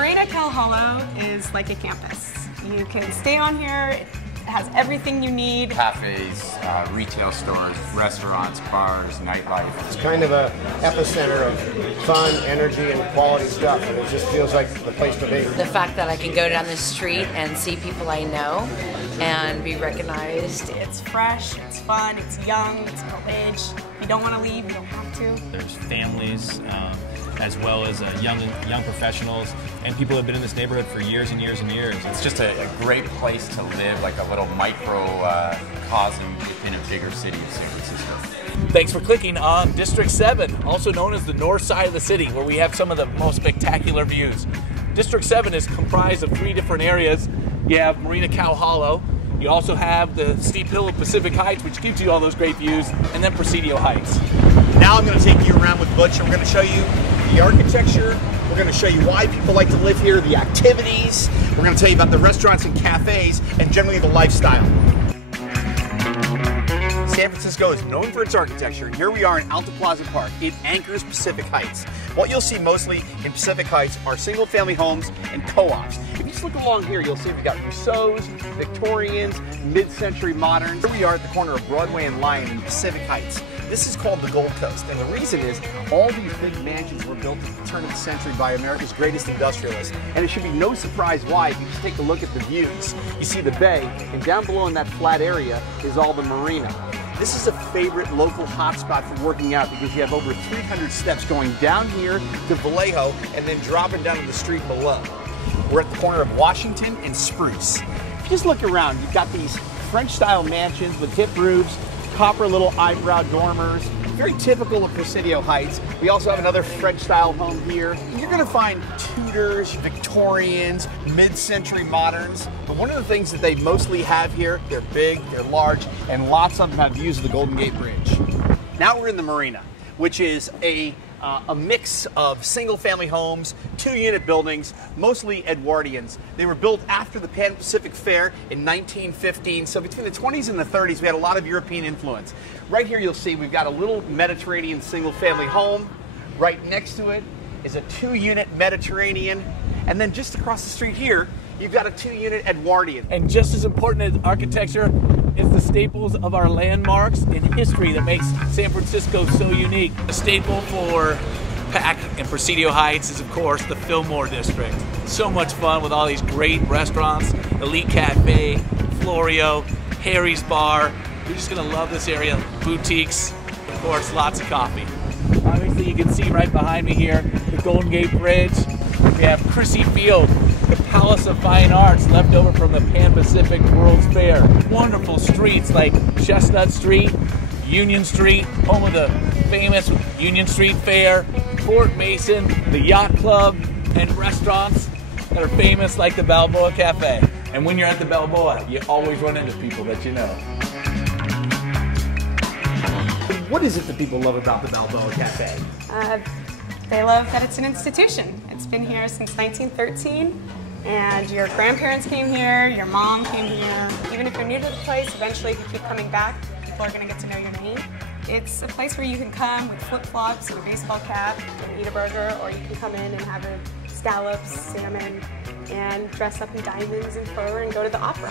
Marina Hollow is like a campus. You can stay on here. It has everything you need. Cafes, retail stores, restaurants, bars, nightlife. It's kind of a epicenter of fun, energy, and quality stuff, and it just feels like the place to be. The fact that I can go down the street and see people I know and be recognized. It's fresh, it's fun, it's young, it's middle age. If you don't want to leave, you don't have to. There's families, as well as young professionals, and people have been in this neighborhood for years and years and years. It's just a great place to live, like a little microcosm within a bigger city of San Francisco. Thanks for clicking on District 7, also known as the north side of the city, where we have some of the most spectacular views. District 7 is comprised of 3 different areas. You have Marina Hollow, you also have the steep hill of Pacific Heights, which gives you all those great views, and then Presidio Heights. Now I'm going to take you around with Butch, and we're going to show you the architecture, we're going to show you why people like to live here, the activities, we're going to tell you about the restaurants and cafes, and generally the lifestyle. San Francisco is known for its architecture. Here we are in Alta Plaza Park. It anchors Pacific Heights. What you'll see mostly in Pacific Heights are single-family homes and co-ops. If you just look along here, you'll see we've got Rousseau's, Victorians, mid-century moderns. Here we are at the corner of Broadway and Lyon in Pacific Heights. This is called the Gold Coast, and the reason is all these big mansions were built at the turn of the century by America's greatest industrialists, and it should be no surprise why if you just take a look at the views. You see the bay, and down below in that flat area is all the marina. This is a favorite local hotspot for working out because you have over 300 steps going down here to Vallejo and then dropping down to the street below. We're at the corner of Washington and Spruce. If you just look around, you've got these French-style mansions with hip roofs, copper little eyebrow dormers, very typical of Presidio Heights. We also have another French-style home here. You're going to find Tudors, Victorians, mid-century moderns, but one of the things that they mostly have here, they're big, they're large, and lots of them have views of the Golden Gate Bridge. Now we're in the Marina, which is a mix of single-family homes, 2-unit buildings, mostly Edwardians. They were built after the Pan-Pacific Fair in 1915, so between the 20s and the 30s we had a lot of European influence. Right here you'll see we've got a little Mediterranean single-family home. Right next to it is a 2-unit Mediterranean, and then just across the street here you've got a 2-unit Edwardian. And just as important as architecture is the staples of our landmarks in history that makes San Francisco so unique. The staple for PAC and Presidio Heights is, of course, the Fillmore District. So much fun with all these great restaurants, Elite Cafe, Florio, Harry's Bar. You're just gonna love this area. Boutiques, of course, lots of coffee. Obviously, you can see right behind me here, the Golden Gate Bridge. We have Chrissy Field, the Palace of Fine Arts left over from the Pan-Pacific World's Fair. Wonderful streets like Chestnut Street, Union Street, home of the famous Union Street Fair, Fort Mason, the Yacht Club, and restaurants that are famous like the Balboa Cafe. And when you're at the Balboa, you always run into people that you know. What is it that people love about the Balboa Cafe? They love that it's an institution. It's been here since 1913, and your grandparents came here, your mom came here. Even if you're new to the place, eventually if you keep coming back, people are going to get to know your name. It's a place where you can come with flip-flops and a baseball cap and eat a burger, or you can come in and have a scallops, salmon, and dress up in diamonds and fur and go to the opera.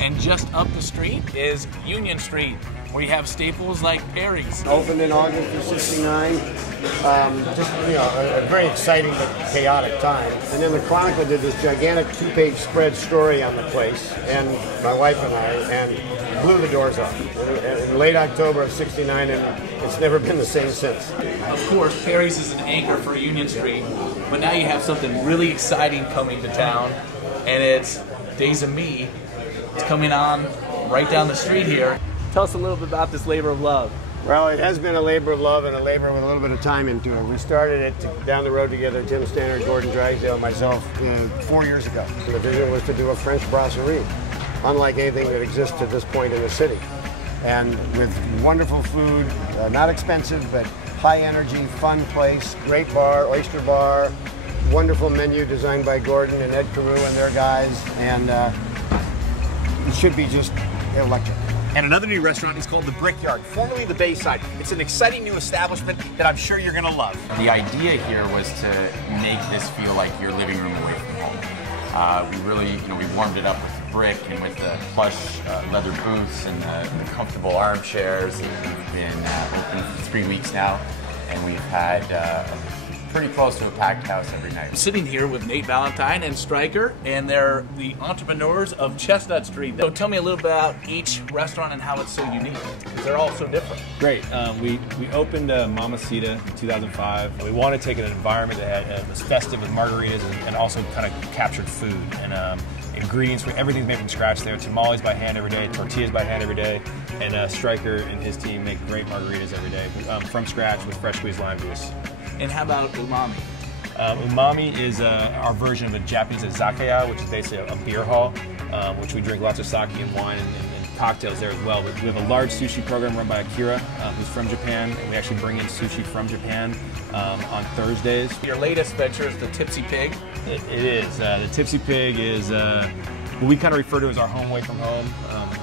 And just up the street is Union Street, where you have staples like Perry's. Opened in August of '69. Just, a very exciting but chaotic time. And then the Chronicle did this gigantic 2-page spread story on the place, and my wife and I, and blew the doors off in late October of '69, and it's never been the same since. Of course, Perry's is an anchor for Union Street, but now you have something really exciting coming to town, and it's Days of Me. It's coming on right down the street here. Tell us a little bit about this labor of love. Well, it has been a labor of love and a labor with a little bit of time into it. We started it down the road together, Tim Stannard, Gordon Drysdale, myself, 4 years ago. The vision was to do a French brasserie, unlike anything that exists at this point in the city. And with wonderful food, not expensive, but high energy, fun place, great bar, oyster bar, wonderful menu designed by Gordon and Ed Carew and their guys, and it should be just electric. And another new restaurant is called the Brickyard, formerly the Bayside. It's an exciting new establishment that I'm sure you're gonna love. The idea here was to make this feel like your living room away from home. We really, we warmed it up with brick and with the plush leather booths and the comfortable armchairs. We've been open for 3 weeks now, and we've had pretty close to a packed house every night. I'm sitting here with Nate Valentine and Stryker, and they're the entrepreneurs of Chestnut Street. So tell me a little about each restaurant and how it's so unique, because they're all so different. Great. We opened Mamacita in 2005. We wanted to take an environment that was festive with margaritas and also kind of captured food. And ingredients, everything's made from scratch there. Tamales by hand every day, tortillas by hand every day, and Stryker and his team make great margaritas every day from scratch with fresh squeezed lime juice. And how about umami? Umami is our version of a Japanese izakaya, which is basically a beer hall, which we drink lots of sake and wine and cocktails there as well. But we have a large sushi program run by Akira, who's from Japan, and we actually bring in sushi from Japan on Thursdays. Your latest venture is the Tipsy Pig. It is. The Tipsy Pig is what we kind of refer to as our home away from home.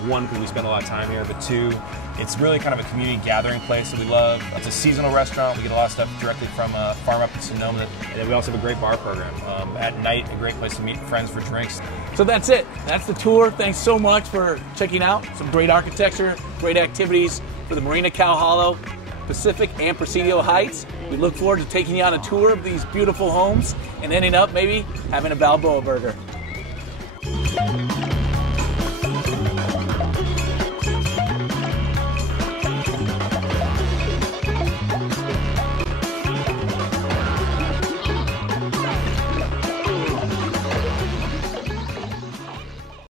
One, because we spend a lot of time here, but two, it's really kind of a community gathering place that we love. It's a seasonal restaurant. We get a lot of stuff directly from a farm up in Sonoma. And then we also have a great bar program. At night, a great place to meet friends for drinks. So that's it. That's the tour. Thanks so much for checking out. Some great architecture, great activities for the Marina, Cow Hollow, Pacific, and Presidio Heights. We look forward to taking you on a tour of these beautiful homes and ending up maybe having a Balboa burger.